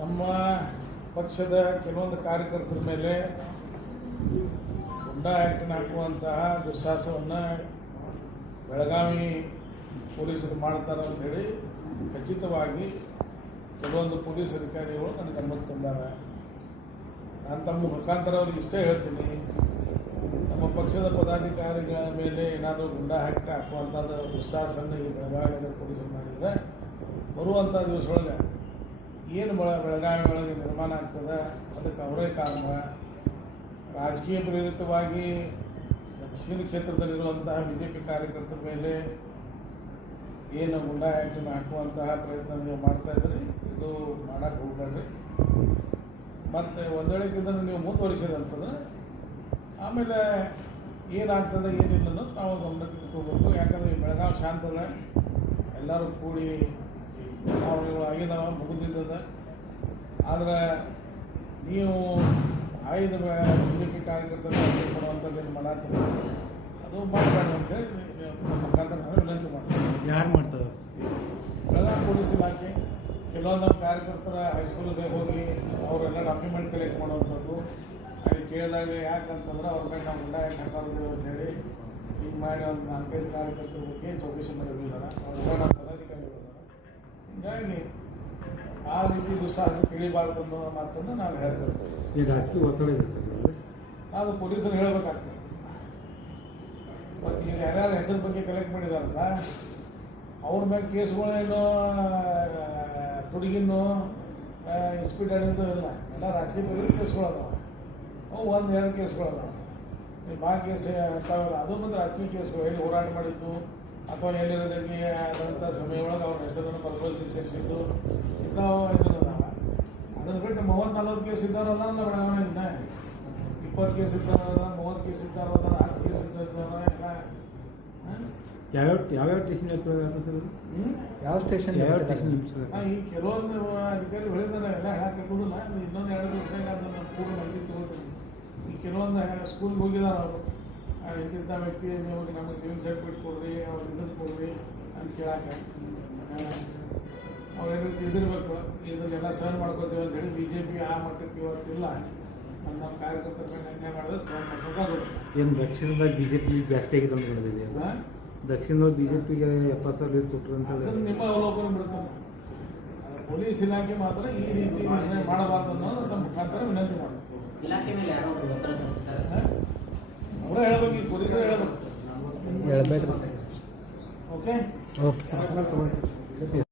ನಮ್ಮ ಪಕ್ಷದ ಕೆಲವೊಂದು ಕಾರ್ಯಕರ್ತರ ಮೇಲೆ ಗುಂಡಾ ಆ್ಯಕ್ಟ್ ಹಾಕುವಂತಹ ದುಸ್ಸಾಹಸವನ್ನು ಬೆಳಗಾವಿ ಪೊಲೀಸರು ಮಾಡ್ತಾರೆ ಅಂತೇಳಿ ಖಚಿತವಾಗಿ ಕೆಲವೊಂದು ಪೊಲೀಸ್ ಅಧಿಕಾರಿಗಳು ನನಗೆ ಗಮನಕ್ಕೆ ತಂದಾರೆ. ನಾನು ತಮ್ಮ ಮುಖಾಂತರ ಅವ್ರಿಗೆ ಇಷ್ಟೇ ಹೇಳ್ತೀನಿ, ನಮ್ಮ ಪಕ್ಷದ ಪದಾಧಿಕಾರಿಗಳ ಮೇಲೆ ಏನಾದರೂ ಗುಂಡಾ ಆ್ಯಕ್ಟ್ ಹಾಕುವಂಥದ್ದು ದುಸ್ಸಾಹಸನ್ನು ಈ ಬೆಳಗಾವಿ ನಗರ ಪೊಲೀಸರು ಮಾಡಿದರೆ ಬರುವಂಥ ದಿವಸದೊಳಗೆ ಏನು ಬೆಳಗಾವಿ ಒಳಗೆ ನಿರ್ಮಾಣ ಆಗ್ತದೆ ಅದಕ್ಕೆ ಅವರೇ ಕಾರಣ. ರಾಜಕೀಯ ಪ್ರೇರಿತವಾಗಿ ದಕ್ಷಿಣ ಕ್ಷೇತ್ರದಲ್ಲಿರುವಂತಹ BJP ಕಾರ್ಯಕರ್ತರ ಮೇಲೆ ಏನು ಗುಂಡಾ ಆ್ಯಕ್ಟನ್ನು ಹಾಕುವಂತಹ ಪ್ರಯತ್ನ ನೀವು ಮಾಡ್ತಾ ಇದ್ರಿ, ಇದು ಮಾಡೋಕ್ಕೆ ಹೋಗ್ಬೇಡ್ರಿ. ಮತ್ತು ಒಂದು ವೇಳೆ ಇದನ್ನು ನೀವು ಮುಂದುವರಿಸಿದಂತಂದ್ರೆ ಆಮೇಲೆ ಏನಾಗ್ತದೆ ಏನಿಲ್ಲ ಅನ್ನೋದು ನಾವು ಗಮನಕ್ಕೆ ಇಟ್ಕೋಬೇಕು. ಯಾಕಂದರೆ ಈ ಬೆಳಗಾವಿ ಶಾಂತದ, ಎಲ್ಲರೂ ಕೂಡಿ ಚುನಾವಣೆಗಳು ಆಗಿದಾವ, ಮುಗಿದಿದ್ದದ. ಆದರೆ ನೀವು ಆಯ್ದ BJP ಕಾರ್ಯಕರ್ತರು ಕೊಡುವಂಥದ್ದೇನು ಮಾಡಾಕ್ತೀರಿ, ಅದು ಮಾಡಬೇಡ ಅಂತೇಳಿ ಮುಖಾಂತರ ನಾನು ವಿನಂತಿ ಮಾಡ್ತೀನಿ. ಯಾರು ಮಾಡ್ತಾರೆ ಬೆಳಗಾವಿ ಪೊಲೀಸ್ ಇಲಾಖೆ ಕೆಲವೊಂದು ನಮ್ಮ ಕಾರ್ಯಕರ್ತರ ಹೈಸ್ಕೂಲಿಗೆ ಹೋಗಿ ಅವರೆಲ್ಲ ಡಾಕ್ಯುಮೆಂಟ್ ಕಲೆಕ್ಟ್ ಮಾಡುವಂಥದ್ದು, ಅಲ್ಲಿ ಕೇಳಿದಾಗ ಯಾಕಂತಂದ್ರೆ ಅವ್ರ ಮೇಲೆ ನಾವು ಗುಂಡಾ ಯಾಕೆ ಹಾಕೋದು ಅಂತೇಳಿ ಈಗ ಮಾಡಿ ಒಂದು 4-5 ಕಾರ್ಯಕರ್ತರ ಬಗ್ಗೆ ಚೌಕಸಿ ಮಾಡಿದ್ದಾರೆ. ಅವ್ರು ನಮ್ಮ ಪದಾಧಿಕಾರಿಗಳಿದ್ದಾರೆ. ಹೀಗಾಗಿ ಆ ರೀತಿ ದುಸ್ಸಾಹಸ ತಿಳಿಬಾರ್ದು ಅನ್ನೋ ಮಾತನ್ನು ನಾವು ಹೇಳ್ತೇವೆ. ಈ ರಾಜಕೀಯ ಒತ್ತಡ ಇದೆ ಸರ್, ಅದು ಪೊಲೀಸರು ಹೇಳಬೇಕಾಗ್ತದೆ. ಮತ್ತು ಈಗ ಯಾರ್ಯಾರು ಹೆಸರು ಬಗ್ಗೆ ಕಲೆಕ್ಟ್ ಮಾಡಿದಾರಲ್ಲ ಅವ್ರ ಮೇಲೆ ಕೇಸ್ಗಳೇನು ತುಡುಗಿನೋ ಇಸ್ಪೀಟ್ ಆಡಿದ್ದು ಇಲ್ಲ, ಎಲ್ಲ ರಾಜಕೀಯ ಬಗ್ಗೆ ಕೇಸ್ಗಳದಾವ. ಅವು 1-2 ಕೇಸ್ಗಳದಾವ. ಭಾಳ ಕೇಸ್ ಇರ್ತಾವಲ್ಲ, ಅದು ಮತ್ತು ರಾಜಕೀಯ ಕೇಸ್ಗಳು ಎಲ್ಲಿ ಹೋರಾಟ ಮಾಡಿದ್ದು ಅಥವಾ ಎಲ್ಲಿರೋದಕ್ಕೆ ಆದಂಥ ಸಮಯ ಒಳಗೆ ಅವ್ರ ಹೆಸರನ್ನು ಪರ್ಪಸ್ಗೆ ಸೇರಿಸಿದ್ದು ಇಂಥವು ಇದನ್ನದಾವ. ಅದನ್ನು ಬಿಟ್ಟು 30-40 ಕೇಸ್ ಇದ್ದವ್ರು ಅದಾರ ಬೆಳಗಾವಿಯಿಂದ, 20 ಕೇಸ್ ಇದ್ದವ್ರು ಅದ, 30 ಕೇಸ್ ಇದ್ದವ್ರು ಅದಾರ, 10 ಕೇಸ್ ಇದ್ದವ್ರು ಎಲ್ಲ. ಯಾವ್ಯಾವ ಸ್ಟೇಷನ್ ಸರ್? ಯಾವ ಸ್ಟೇಷನ್ ಈ ಕೆಲವೊಂದು ಅಧಿಕಾರಿ ಹೇಳಿದಾರೆ, ಎಲ್ಲ ಹೇಳಕ್ಕೆ ಕೊಡೋಲ್ಲ. ಇನ್ನೊಂದು 2 ದಿವಸದಾಗ ಅದನ್ನು ಪೂರ್ಣ ಮಾಹಿತಿ ತಗೋತೀನಿ. ಈ ಕೆಲವೊಂದು ಸ್ಕೂಲ್ಗೆ ಹೋಗಿದಾರೆ ಅವರು, ಇಂತಿಂಥ ವ್ಯಕ್ತಿ ನೀವು ನಮಗೆ ಲಿವಿಂಗ್ ಸರ್ಟಿಫಿಕೇಟ್ ಕೊಡ್ರಿ, ಅವ್ರು ಇದನ್ನು ಕೊಡ್ರಿ ಅಂತ ಕೇಳಕ್ಕೆ. ಅವ್ರು ಏನು ಇದಿರಬೇಕು, ಇದನ್ನೆಲ್ಲ ಸಹನ್ ಮಾಡ್ಕೊತೀವಿ ಅಂತ ಹೇಳಿ BJP ಆ ಮಟ್ಟಕ್ಕೆ ಇವತ್ತಿಲ್ಲ. ನಮ್ಮ ಕಾರ್ಯಕರ್ತರ ಮೇಲೆ ಅನ್ಯಾಯ ಮಾಡಿದ್ರೆ ಸಹನ್ ಮಾಡ್ಕೊಂಡು ಏನು ದಕ್ಷಿಣದಾಗ BJP ಜಾಸ್ತಿ ಆಗಿದೆ ಅಂತ ಹೇಳಿದೆ. ದಕ್ಷಿಣದಾಗ BJPಗೆ 70,000 ಕೊಟ್ಟರು ಅಂತ ಅದನ್ನು ನಿಮ್ಮ ಅವಲೋಕನ ಬಿಡ್ತಾನೆ. ಪೊಲೀಸ್ ಇಲಾಖೆ ಮಾತ್ರ ಈ ರೀತಿ ನಿರ್ಣಯ ಮಾಡಬಾರ್ದು ಅನ್ನೋದು ನಮ್ಮ ಮುಖಾಂತರ ವಿನಂತಿ ಮಾಡ್ತಾರೆ. ಇಲಾಖೆ ಮೇಲೆ ಯಾರೋ ಅವರೇ ಹೇಳ್ಬೇಕು, ಈ ಪೊಲೀಸರು ಹೇಳ್ಬೇಕು. ಹೇಳ್ಬೇಡ್ರಿ. Okay okay.